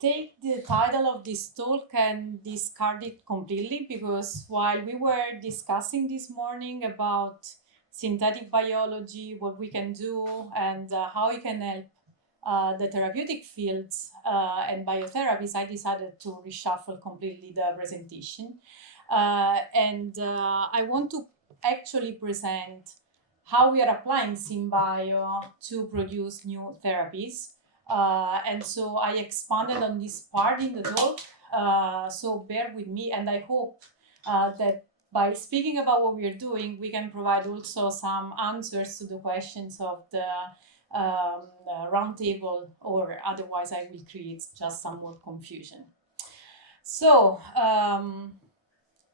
take the title of this talk and discard it completely, because while we were discussing this morning about synthetic biology, what we can do, and how we can help the therapeutic fields and biotherapies, I decided to reshuffle completely the presentation. I want to actually present how we are applying SynBio to produce new therapies. And so I expanded on this part in the talk, so bear with me, and I hope that by speaking about what we are doing, we can provide also some answers to the questions of the roundtable, or otherwise I will create just some more confusion. So,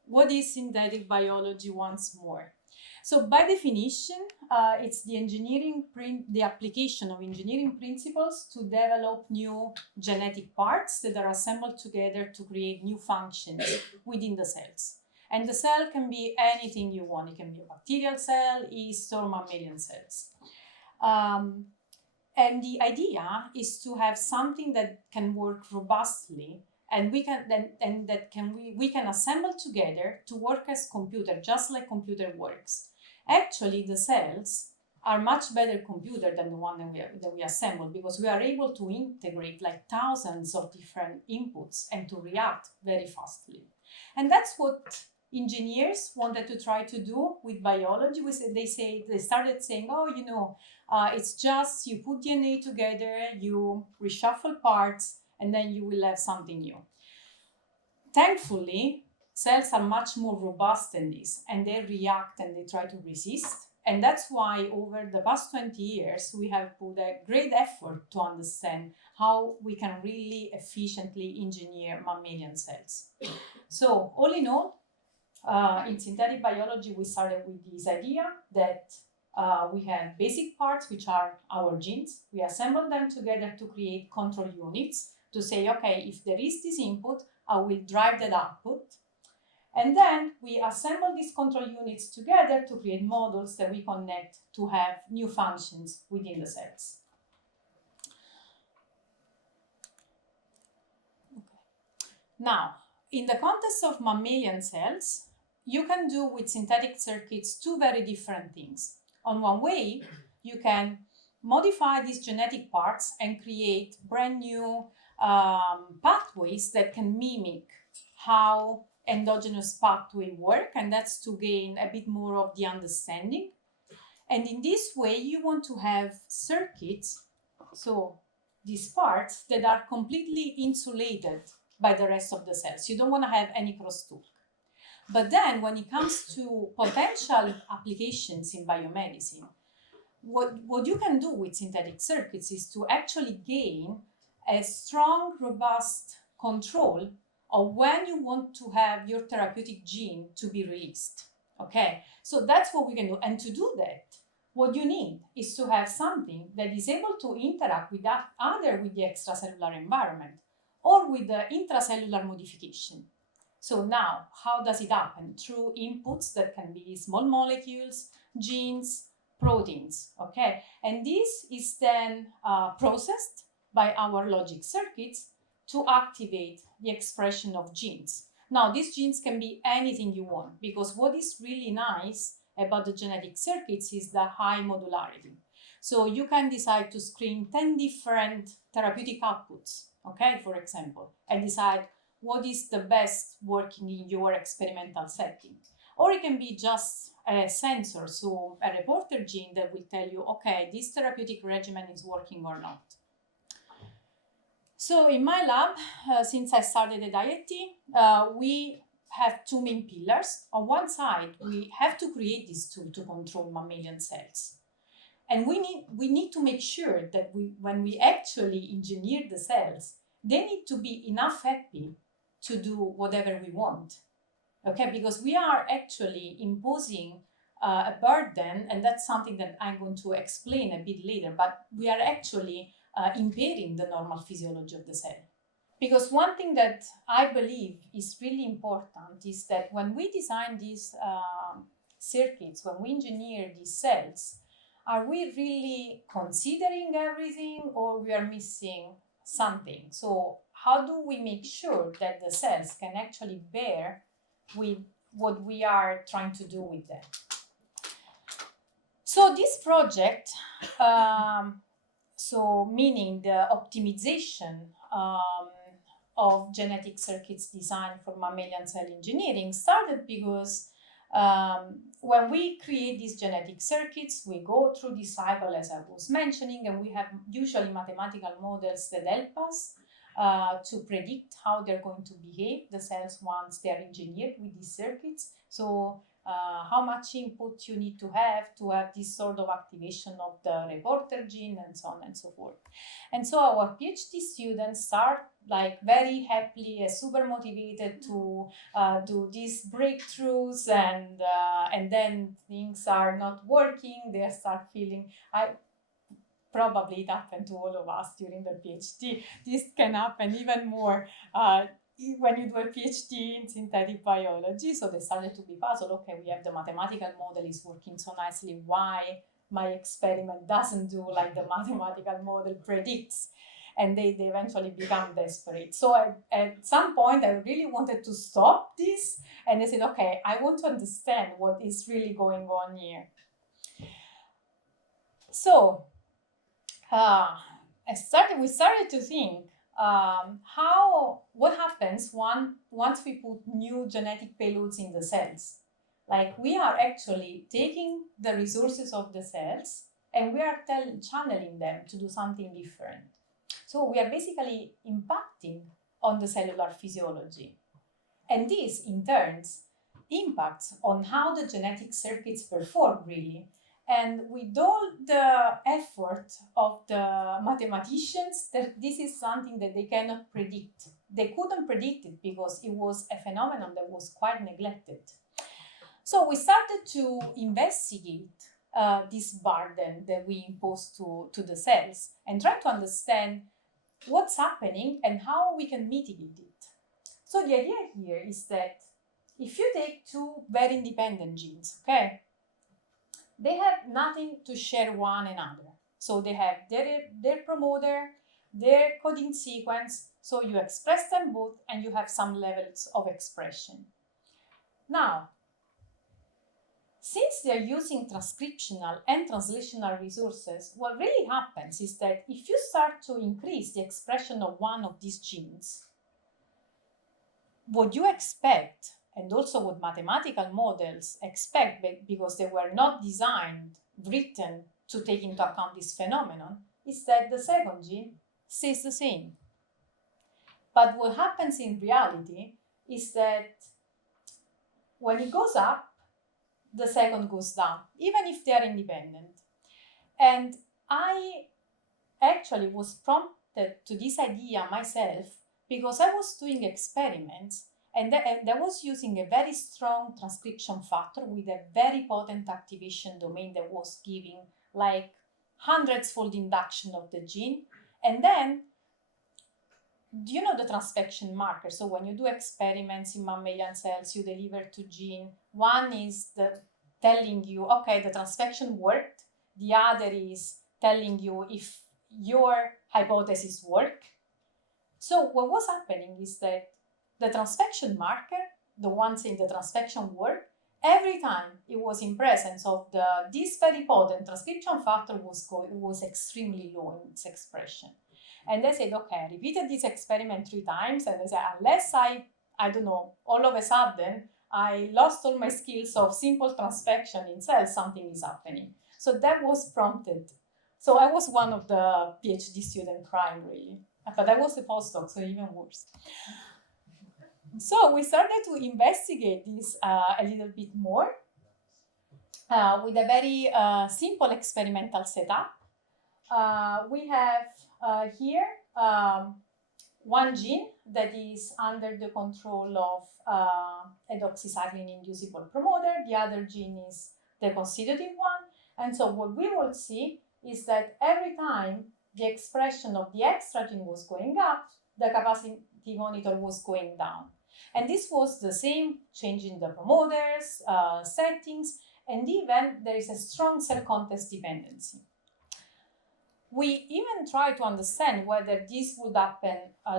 what is synthetic biology once more? So by definition, it's the application of engineering principles to develop new genetic parts that are assembled together to create new functions within the cells. And the cell can be anything you want. It can be a bacterial cell, yeast, or mammalian cells. And the idea is to have something that can work robustly, and we can assemble together to work as computer, just like computer works. Actually, the cells are much better computer than the one that we assemble, because we are able to integrate like thousands of different inputs and to react very fastly. And that's what engineers wanted to try to do with biology. They started saying, oh, it's just you put DNA together, you reshuffle parts, and then you will have something new. Thankfully, cells are much more robust than this, and they react and they try to resist. And that's why over the past 20 years, we have put a great effort to understand how we can really efficiently engineer mammalian cells. So all in all, in synthetic biology, we started with this idea that we have basic parts, which are our genes. We assemble them together to create control units to say, okay, if there is this input, I will drive that output. And then we assemble these control units together to create models that we connect to have new functions within the cells. Okay. Now, in the context of mammalian cells, you can do with synthetic circuits two very different things. On one way, you can modify these genetic parts and create brand new pathways that can mimic how endogenous pathway work, and that's to gain a bit more of the understanding. And in this way, you want to have circuits, so these parts that are completely insulated by the rest of the cells. You don't want to have any crosstalk. But then when it comes to potential applications in biomedicine, what you can do with synthetic circuits is to actually gain a strong, robust control of when you want to have your therapeutic gene to be released. Okay, so that's what we can do. And to do that, what you need is to have something that is able to interact with that, either with the extracellular environment or with the intracellular modification. So now, how does it happen? Through inputs that can be small molecules, genes, proteins, okay? And this is then processed by our logic circuits to activate the expression of genes. Now, these genes can be anything you want, because what is really nice about the genetic circuits is the high modularity. So you can decide to screen 10 different therapeutic outputs, okay, for example, and decide what is the best working in your experimental setting. Or it can be just a sensor, so a reporter gene that will tell you, okay, this therapeutic regimen is working or not. So in my lab, since I started at IIT, we have two main pillars. On one side, we have to create this tool to control mammalian cells. And we need to make sure that when we actually engineer the cells, they need to be enough happy to do whatever we want. Okay, because we are actually imposing a burden, and that's something that I'm going to explain a bit later, but we are actually impairing the normal physiology of the cell. Because one thing that I believe is really important is that when we design these circuits, when we engineer these cells, are we really considering everything, or we are missing something? So how do we make sure that the cells can actually bear with what we are trying to do with them? So this project, so meaning the optimization of genetic circuits design for mammalian cell engineering, started because when we create these genetic circuits, we go through this cycle, as I was mentioning, and we have usually mathematical models that help us to predict how they're going to behave, the cells, once they're engineered with these circuits. So how much input you need to have this sort of activation of the reporter gene, and so on and so forth. And so our PhD students start like very happily, super motivated to do these breakthroughs, and then things are not working. They start feeling, probably it happened to all of us during the PhD. This can happen even more when you do a PhD in synthetic biology. So they started to be puzzled. Okay, we have the mathematical model is working so nicely. Why my experiment doesn't do like the mathematical model predicts? And they eventually become desperate. So at some point, I really wanted to stop this. And they said, okay, I want to understand what is really going on here. So we started to think what happens once we put new genetic payloads in the cells. Like, we are actually taking the resources of the cells and we are channeling them to do something different. So we are basically impacting on the cellular physiology. And this, in turn, impacts on how the genetic circuits perform, really. And with all the effort of the mathematicians, this is something that they cannot predict. They couldn't predict it because it was a phenomenon that was quite neglected. So we started to investigate this burden that we impose to the cells and try to understand what's happening and how we can mitigate it. So the idea here is that if you take two very independent genes, okay, they have nothing to share one another. So they have their promoter, their coding sequence, so you express them both and you have some levels of expression. Now, since they're using transcriptional and translational resources, what really happens is that if you start to increase the expression of one of these genes, what you expect, and also what mathematical models expect, because they were not written to take into account this phenomenon, is that the second gene stays the same. But what happens in reality is that when it goes up, the second goes down, even if they are independent. And I actually was prompted to this idea myself because I was doing experiments and I was using a very strong transcription factor with a very potent activation domain that was giving like hundreds-fold induction of the gene. And then, do you know the transfection marker? So when you do experiments in mammalian cells, you deliver two genes. One is telling you, okay, the transfection worked. The other is telling you if your hypothesis worked. So what was happening is that the transfection marker, the one saying the transfection worked, every time it was in presence of this very potent transcription factor was extremely low in its expression. And they said, okay, I repeated this experiment 3 times, and they said, unless I don't know, all of a sudden, I lost all my skills of simple transfection in cells, something is happening. So that was prompted. So I was one of the PhD students crying, really. But I was a postdoc, so even worse. So we started to investigate this a little bit more with a very simple experimental setup. We have here one gene that is under the control of a doxycycline-inducible promoter. The other gene is the constitutive one. And so what we will see is that every time the expression of the extra gene was going up, the capacity monitor was going down. And this was the same change in the promoters, settings, and even there is a strong cell context dependency. We even try to understand whether this would happen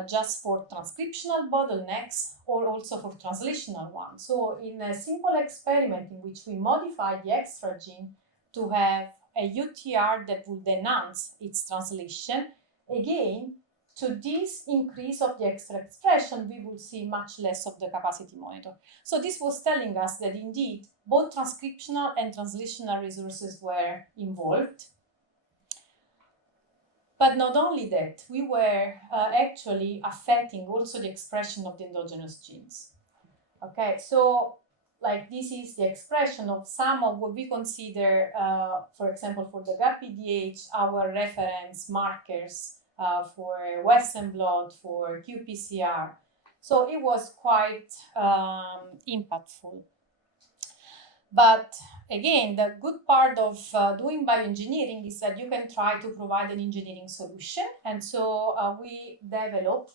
just for transcriptional bottlenecks or also for translational ones. So in a simple experiment in which we modify the extra gene to have a UTR that would enhance its translation, again, to this increase of the extra expression, we will see much less of the capacity monitor. So this was telling us that indeed both transcriptional and translational resources were involved. But not only that, we were actually affecting also the expression of the endogenous genes. Okay, so like this is the expression of some of what we consider, for example, for the GAP-PDH, our reference markers for Western blot, for qPCR. So it was quite impactful. But again, the good part of doing bioengineering is that you can try to provide an engineering solution. And so we developed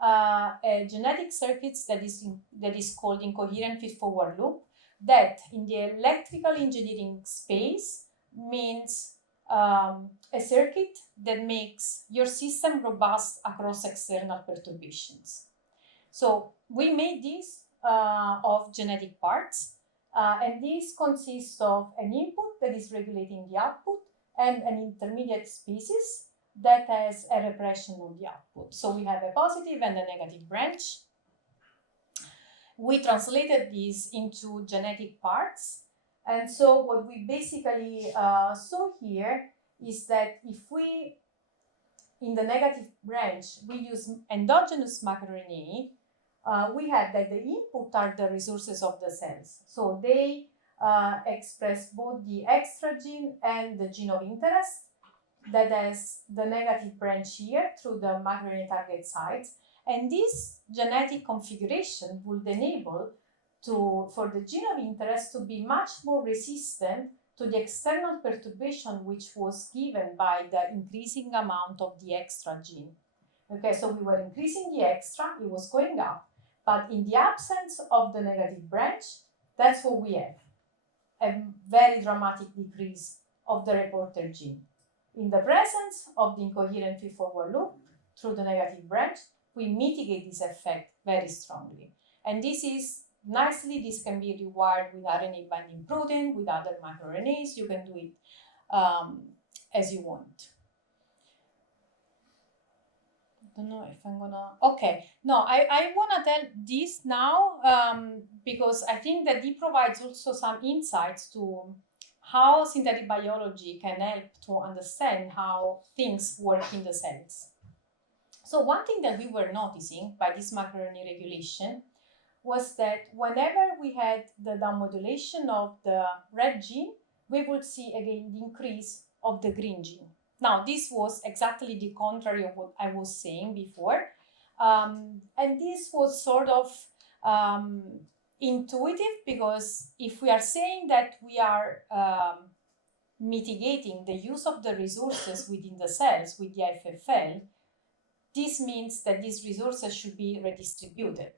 a genetic circuit that is called incoherent feed-forward loop, that in the electrical engineering space means a circuit that makes your system robust across external perturbations. So we made this of genetic parts. And this consists of an input that is regulating the output and an intermediate species that has a repression of the output. So we have a positive and a negative branch. We translated this into genetic parts. And so what we basically saw here is that if we, in the negative branch, we use endogenous microRNA, we had that the input are the resources of the cells. So they express both the extra gene and the gene of interest that has the negative branch here through the microRNA target sites. And this genetic configuration would enable for the gene of interest to be much more resistant to the external perturbation which was given by the increasing amount of the extra gene. Okay, so we were increasing the extra, it was going up. But in the absence of the negative branch, that's what we have, a very dramatic decrease of the reporter gene. In the presence of the incoherent feed-forward loop through the negative branch, we mitigate this effect very strongly. And this can be rewired with RNA binding protein, with other microRNAs. You can do it as you want. Don't know if I'm gonna. Okay, no, I wanna tell this now because I think that it provides also some insights to how synthetic biology can help to understand how things work in the cells. So one thing that we were noticing by this microRNA regulation was that whenever we had the downmodulation of the red gene, we would see again the increase of the green gene. Now, this was exactly the contrary of what I was saying before. And this was sort of intuitive, because if we are saying that we are mitigating the use of the resources within the cells with the FFL, this means that these resources should be redistributed.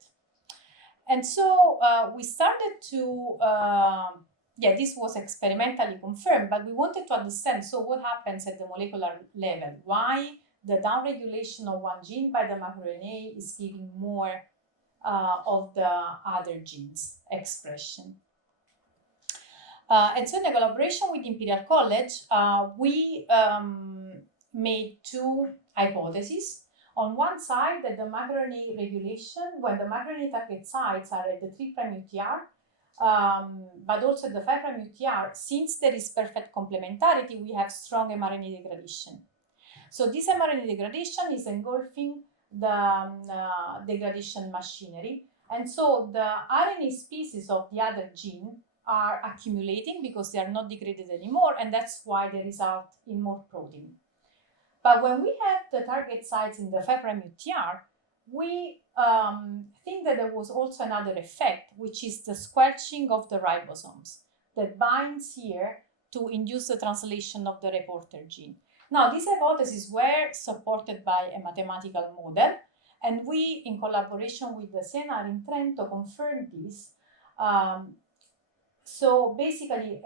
And so we started to this was experimentally confirmed, but we wanted to understand, so what happens at the molecular level? Why the downregulation of one gene by the microRNA is giving more of the other genes expression? And so in a collaboration with Imperial College, we made two hypotheses. On one side, that the microRNA regulation, when the microRNA target sites are at the 3' UTR, but also the 5' UTR, since there is perfect complementarity, we have strong mRNA degradation. So this mRNA degradation is engulfing the degradation machinery. And so the RNA species of the other gene are accumulating because they are not degraded anymore, and that's why they result in more protein. But when we have the target sites in the 5' UTR, we think that there was also another effect, which is the squelching of the ribosomes that binds here to induce the translation of the reporter gene. Now, these hypotheses were supported by a mathematical model, and we, in collaboration with the CNR in Trento, confirmed this. So basically,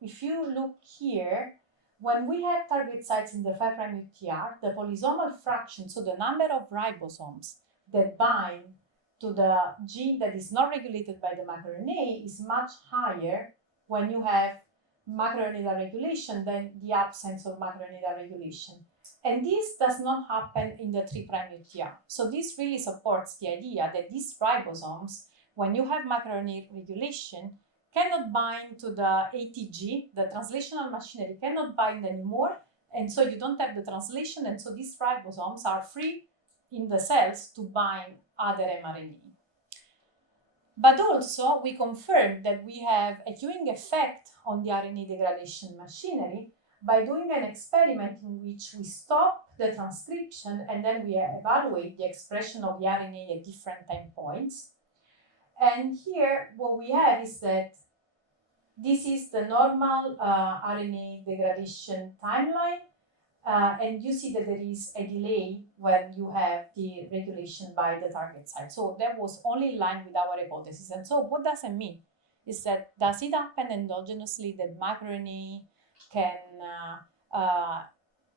if you look here, when we have target sites in the 5' UTR, the polysomal fraction, so the number of ribosomes that bind to the gene that is not regulated by the macroRNA is much higher when you have macroRNA regulation than the absence of macroRNA regulation. And this does not happen in the 3' UTR. So this really supports the idea that these ribosomes, when you have macroRNA regulation, cannot bind to the ATG, the translational machinery cannot bind anymore, and so you don't have the translation, and so these ribosomes are free in the cells to bind other mRNA. But also, we confirm that we have a queuing effect on the RNA degradation machinery by doing an experiment in which we stop the transcription and then we evaluate the expression of the RNA at different time points. And here, what we have is that this is the normal RNA degradation timeline, and you see that there is a delay when you have the regulation by the target site. So that was only in line with our hypothesis. And so what does it mean? Is that does it happen endogenously that macroRNA can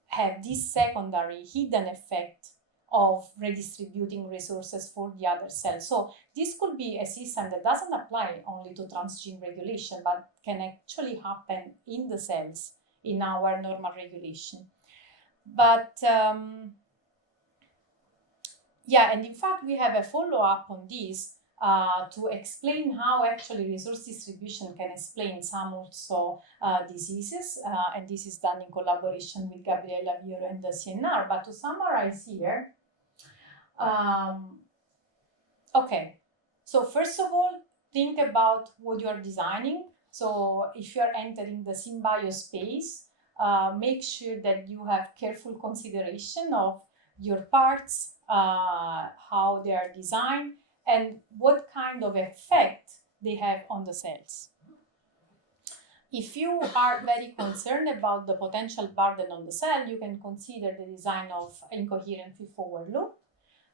have this secondary hidden effect of redistributing resources for the other cells? So this could be a system that doesn't apply only to transgene regulation, but can actually happen in the cells in our normal regulation. But yeah, and in fact, we have a follow-up on this to explain how actually resource distribution can explain some also diseases, and this is done in collaboration with Gabriela Viero and the CNR. But to summarize here, okay, so first of all, think about what you are designing. So if you are entering the SynBio space, make sure that you have careful consideration of your parts, how they are designed, and what kind of effect they have on the cells. If you are very concerned about the potential burden on the cell, you can consider the design of incoherent feed-forward loop.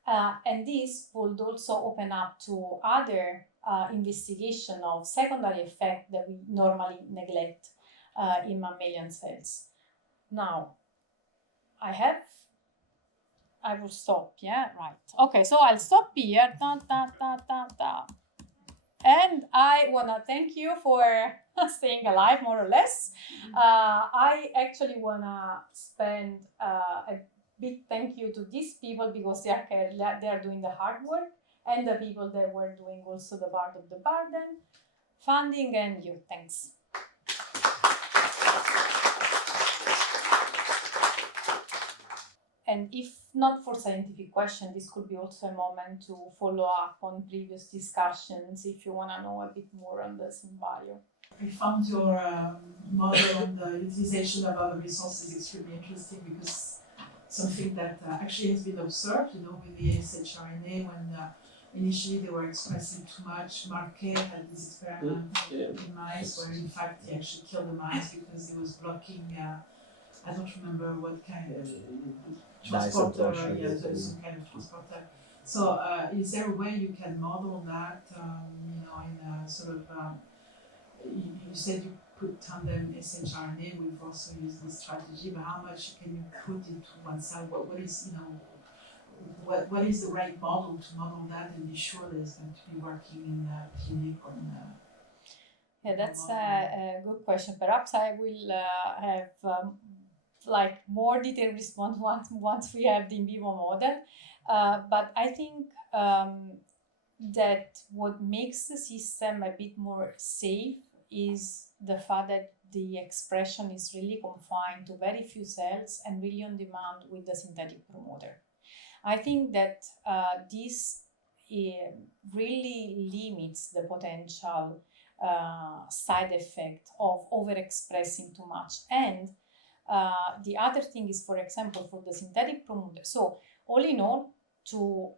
And this would also open up to other investigation of secondary effect that we normally neglect in mammalian cells. Now, I will stop, yeah, right. Okay, so I'll stop here. And I wanna thank you for staying alive, more or less. I actually wanna spend a big thank you to these people because they are doing the hard work, and the people that were doing also the part of the burden, funding, and you. Thanks. And if not for scientific question, this could be also a moment to follow up on previous discussions if you want to know a bit more on the SynBio. I found your model on the utilization of other resources extremely interesting because something that actually has been observed, with the shRNA when initially they were expressing too much. Marquet had this experiment in mice where in fact he actually killed the mice because he was blocking, I don't remember what kind of transporter, some kind of transporter. So is there a way you can model that, in a sort of, you said you put tandem shRNA, we've also used this strategy, but how much can you put into one cell? What is the right model to model that and be sure that it's going to be working in the clinic or in the... Yeah, that's a good question. Perhaps I will have more detailed response once we have the in vivo model. But I think that what makes the system a bit more safe is the fact that the expression is really confined to very few cells and really on demand with the synthetic promoter. I think that this really limits the potential side effect of overexpressing too much. And the other thing is, for example, for the synthetic promoter. So all in all, to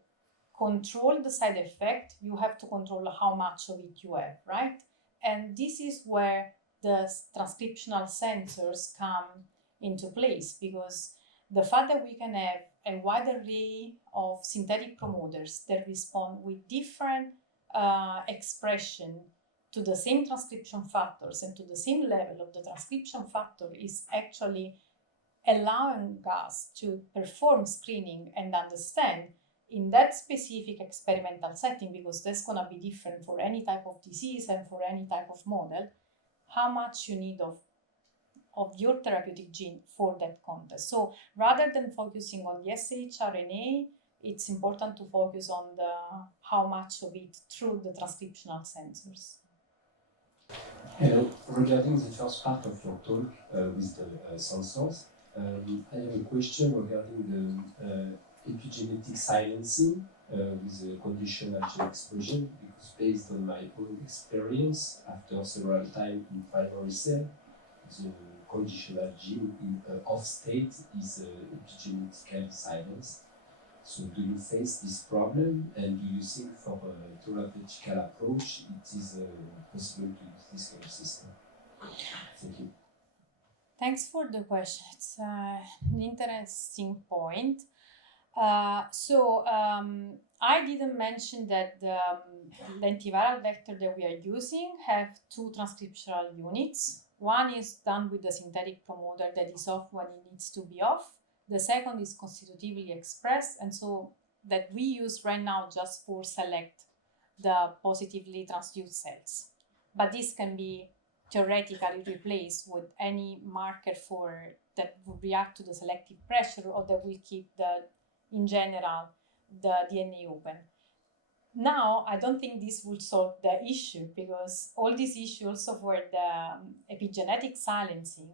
control the side effect, you have to control how much of it you have, right? And this is where the transcriptional sensors come into place, because the fact that we can have a wide array of synthetic promoters that respond with different expression to the same transcription factors and to the same level of the transcription factor is actually allowing us to perform screening and understand in that specific experimental setting, because that's going to be different for any type of disease and for any type of model, how much you need of your therapeutic gene for that context. So rather than focusing on the shRNA, it's important to focus on how much of it through the transcriptional sensors. Hello. Regarding the first part of your talk with the sensors, I have a question regarding the epigenetic silencing with the conditional gene expression, because based on my own experience, after several times in primary cell, the conditional gene in off state is epigenetically silenced. So do you face this problem, and do you think for a therapeutical approach it is possible to use this kind of system? Thank you. Thanks for the question. It's an interesting point. I didn't mention that the lentiviral vector that we are using have two transcriptional units. One is done with the synthetic promoter that is off when it needs to be off. The second is constitutively expressed, and so that we use right now just for select the positively transduced cells. But this can be theoretically replaced with any marker that will react to the selective pressure, or that will keep in general the DNA open. Now, I don't think this will solve the issue, because all these issues also for the epigenetic silencing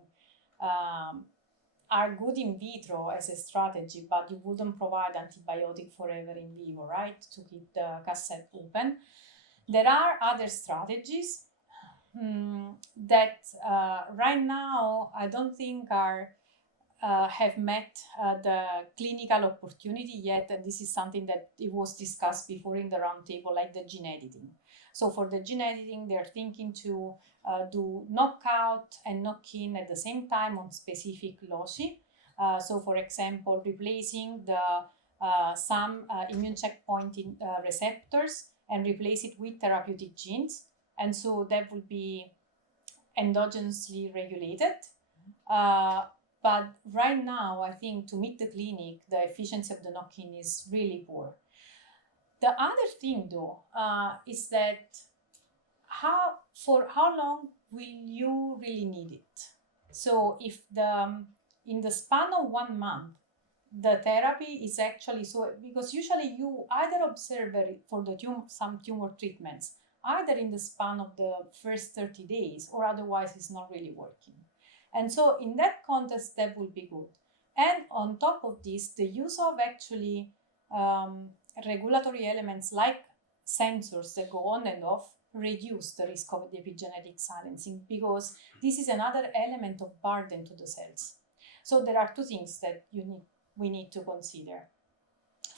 are good in vitro as a strategy, but you wouldn't provide antibiotic forever in vivo, right, to keep the cassette open. There are other strategies that right now I don't think have met the clinical opportunity yet, and this is something that it was discussed before in the roundtable, like the gene editing. So for the gene editing, they're thinking to do knockout and knock-in at the same time on specific loci. So for example, replacing some immune checkpoint receptors and replace it with therapeutic genes. And so that will be endogenously regulated. But right now, I think to meet the clinic, the efficiency of the knock-in is really poor. The other thing, though, is that for how long will you really need it? So if in the span of 1 month, the therapy is actually because usually you either observe for some tumor treatments, either in the span of the first 30 days, or otherwise it's not really working. And so in that context, that will be good. And on top of this, the use of actually regulatory elements like sensors that go on and off reduce the risk of the epigenetic silencing, because this is another element of burden to the cells. So there are two things that we need to consider.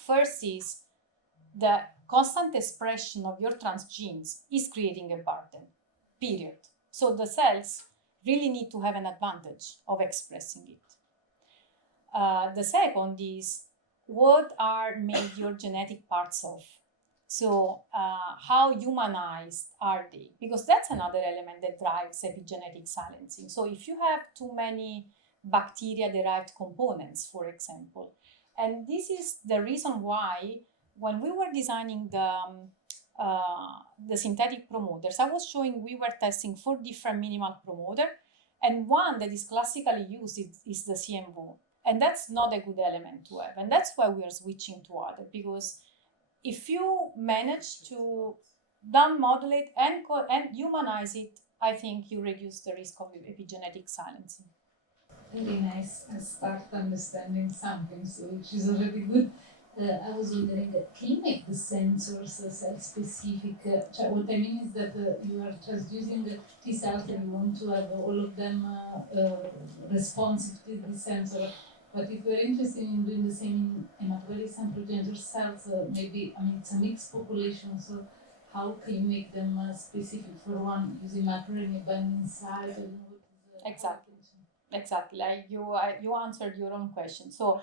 First is the constant expression of your transgenes is creating a burden, period. So the cells really need to have an advantage of expressing it. The second is, what are made your genetic parts of? So how humanized are they? Because that's another element that drives epigenetic silencing. So if you have too many bacteria-derived components, for example, and this is the reason why when we were designing the synthetic promoters, I was showing we were testing 4 different minimal promoters, and one that is classically used is the CMO. And that's not a good element to have. And that's why we are switching to other, because if you manage to down-modulate and humanize it, I think you reduce the risk of epigenetic silencing. Really nice. I start understanding something, so which is already good. I was wondering, can you make the sensors cell-specific? What I mean is that you are just using the T cells and you want to have all of them responsive to the sensor. But if you're interested in doing the same in hematopoietic and progenitor cells, maybe, it's a mixed population, so how can you make them specific for one using microRNA binding site? Exactly. Exactly, like you answered your own question. So,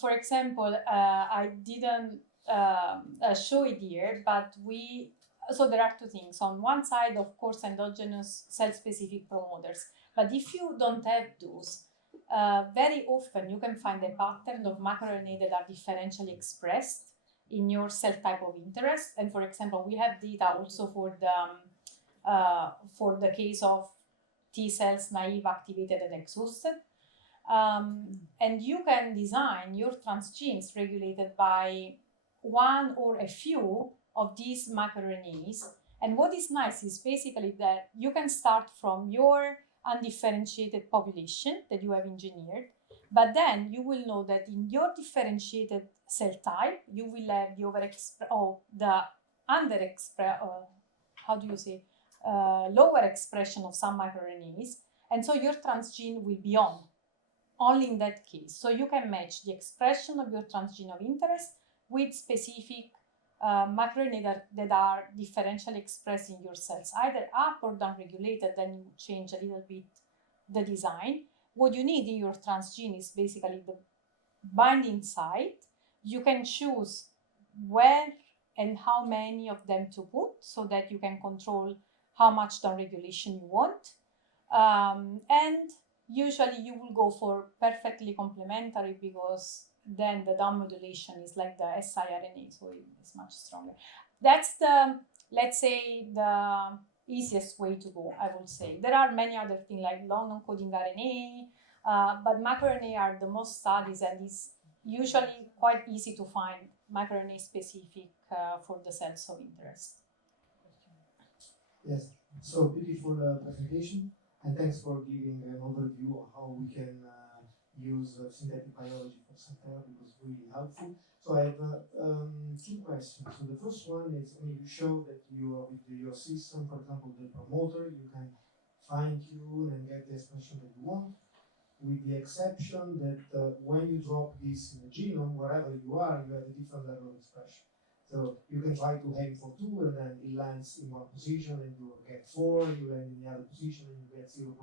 for example, I didn't show it here, but so there are two things. On one side, of course, endogenous cell-specific promoters, but if you don't have those, very often you can find a pattern of microRNA that are differentially expressed in your cell type of interest. And for example, we have data also for the case of T cells naive, activated, and exhausted. And you can design your transgenes regulated by one or a few of these microRNAs. And what is nice is basically that you can start from your undifferentiated population that you have engineered, but then you will know that in your differentiated cell type, you will have the lower expression of some microRNAs, and so your transgene will be on, only in that case. So you can match the expression of your transgene of interest with specific microRNA that are differentially expressed in your cells, either up or down regulated. Then you change a little bit the design. What you need in your transgene is basically the binding site. You can choose where and how many of them to put so that you can control how much down regulation you want. And usually you will go for perfectly complementary, because then the down modulation is like the siRNA, so it's much stronger. That's let's say, the easiest way to go, I would say. There are many other things like long non-coding RNA, but microRNA are the most studied, and it's usually quite easy to find microRNA specific for the cells of interest. Yes, so beautiful presentation, and thanks for giving an overview of how we can use synthetic biology for cell therapy. It was really helpful. So I have two questions. So the first one is, you show that with your system, for example, the promoter, you can fine tune and get the expression that you want, with the exception that when you drop this in the genome, wherever you are, you have a different level of expression. So you can try to aim for 2, and then it lands in one position, and you get 4, you land in the other position, and you get 0.2.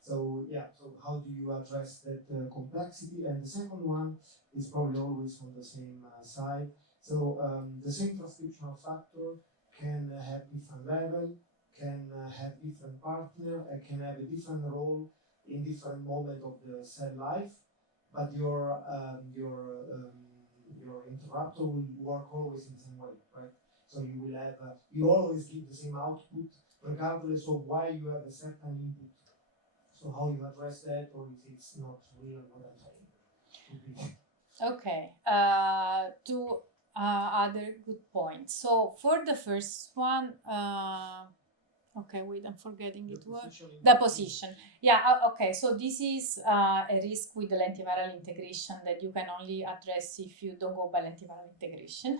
So yeah, so how do you address that complexity? And the second one is probably always on the same side. So the same transcriptional factor can have different level, can have different partner, and can have a different role in different moment of the cell life, but your interrupter will work always in the same way, right? So you will have you always give the same output regardless of why you have a certain input. So how you address that, or if it's not real what I'm saying? Okay, two other good points. So for the first one, okay, wait, I'm forgetting it. The position. Yeah, okay, so this is a risk with the lentiviral integration that you can only address if you don't go by lentiviral integration.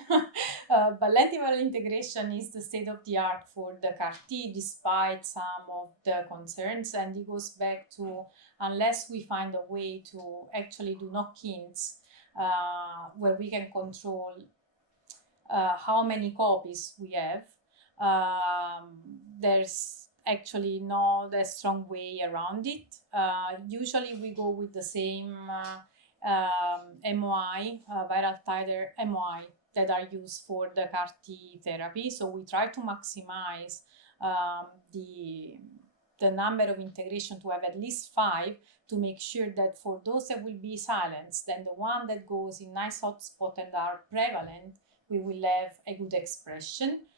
But lentiviral integration is the state of the art for the CAR-T, despite some of the concerns, and it goes back to, unless we find a way to actually do knock-ins where we can control how many copies we have, there's actually not a strong way around it. Usually we go with the same MOI, viral titer MOI, that are used for the CAR-T therapy. So we try to maximize the number of integration to have at least 5, to make sure that for those that will be silenced, then the one that goes in nice hotspot and are prevalent, we will have a good expression.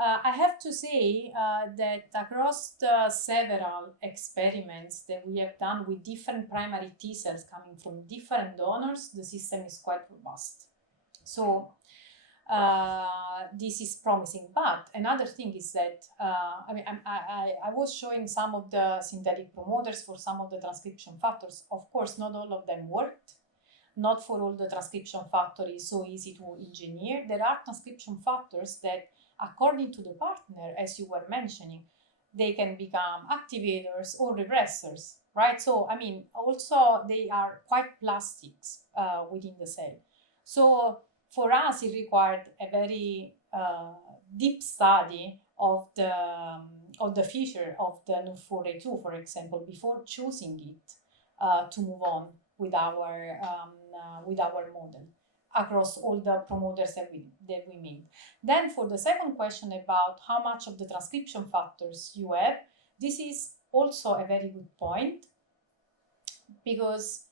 I have to say that across the several experiments that we have done with different primary T cells coming from different donors, the system is quite robust. So this is promising. But another thing is that, I was showing some of the synthetic promoters for some of the transcription factors. Of course, not all of them worked. Not for all the transcription factors is so easy to engineer. There are transcription factors that, according to the partner, as you were mentioning, they can become activators or repressors, right? So, also they are quite plastics within the cell. So for us, it required a very deep study of the feature of the NUR4A2, for example, before choosing it to move on with our model. across all the promoters that we made. Then for the second question about how much of the transcription factors you have, this is also a very good point, because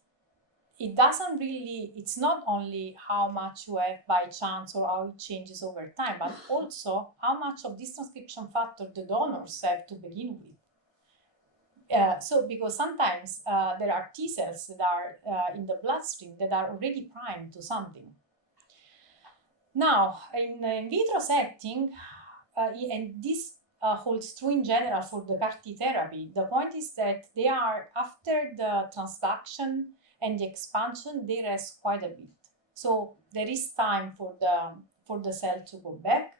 it's not only how much you have by chance or how it changes over time, but also how much of this transcription factor the donors have to begin with. So because sometimes there are T cells that are in the bloodstream that are already primed to something. Now, in in vitro setting, and this holds true in general for the CAR T therapy, the point is that they are, after the transduction and the expansion, they rest quite a bit. So there is time for the cell to go back.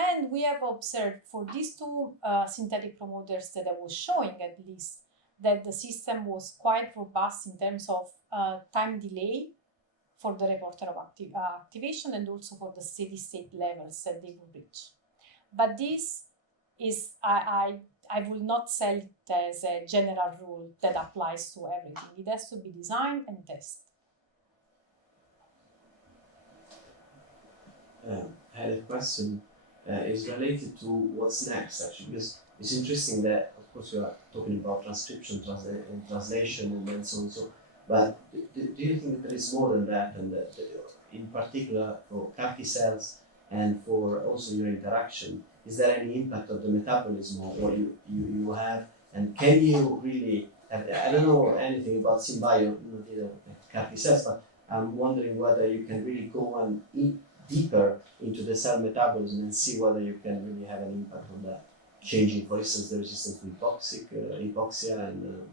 And we have observed for these two synthetic promoters that I was showing, at least, that the system was quite robust in terms of time delay for the reporter of activation, and also for the steady state levels that they will reach. But this is, I will not sell it as a general rule that applies to everything. It has to be designed and tested. I had a question. Is related to what's next, actually, because it's interesting that, of course, we are talking about transcription, translation, and so on. So, but do you think that there is more than that, and that in particular for CAR T cells and for also your interaction, is there any impact of the metabolism of what you have, and can you really have, I don't know anything about SynBio, not either CAR T cells, but I'm wondering whether you can really go and deeper into the cell metabolism and see whether you can really have an impact on that, changing, for instance, the resistance to hypoxia and...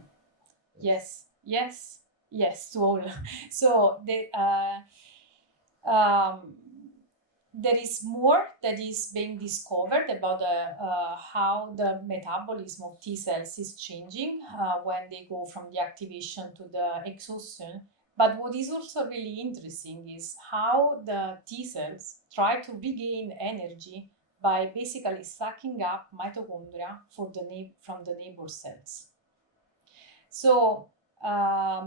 Yes, to all. So there is more that is being discovered about how the metabolism of T cells is changing when they go from the activation to the exhaustion. But what is also really interesting is how the T cells try to regain energy by basically sucking up mitochondria from the neighbor cells. So I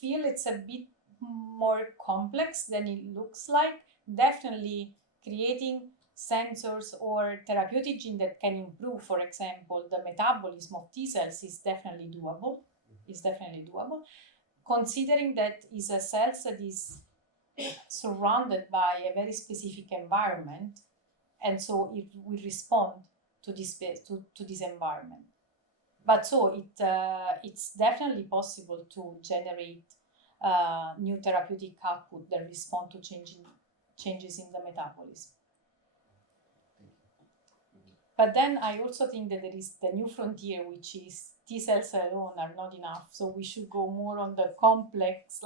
feel it's a bit more complex than it looks like. Definitely creating sensors or therapeutic gene that can improve, for example, the metabolism of T cells is definitely doable. Considering that is a cell that is surrounded by a very specific environment, and so it will respond to this environment. But so it's definitely possible to generate new therapeutic output that respond to changes in the metabolism. But then I also think that there is the new frontier, which is T cells alone are not enough. So we should go more on the complex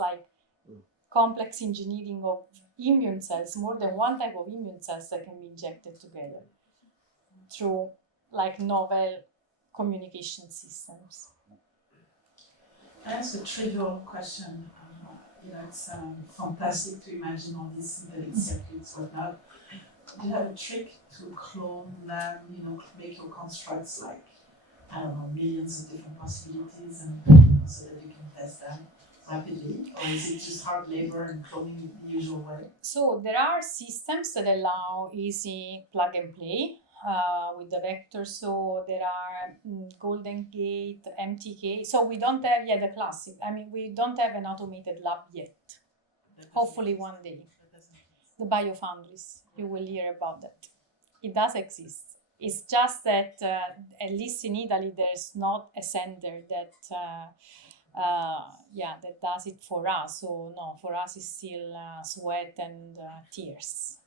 engineering of immune cells, more than one type of immune cells that can be injected together through like novel communication systems. I ask a trivial question. It's fantastic to imagine all these synthetic circuits, whatnot. Do you have a trick to clone them, make your constructs like, I don't know, millions of different possibilities, and so that you can test them rapidly? Or is it just hard labor and cloning the usual way? So there are systems that allow easy plug and play with the vector. So there are Golden Gate, MTK. So we don't have yet the classic. We don't have an automated lab yet. Hopefully one day. The biofoundries, you will hear about that. It does exist. It's just that, at least in Italy, there's not a center that that does it for us. So no, for us it's still sweat and tears.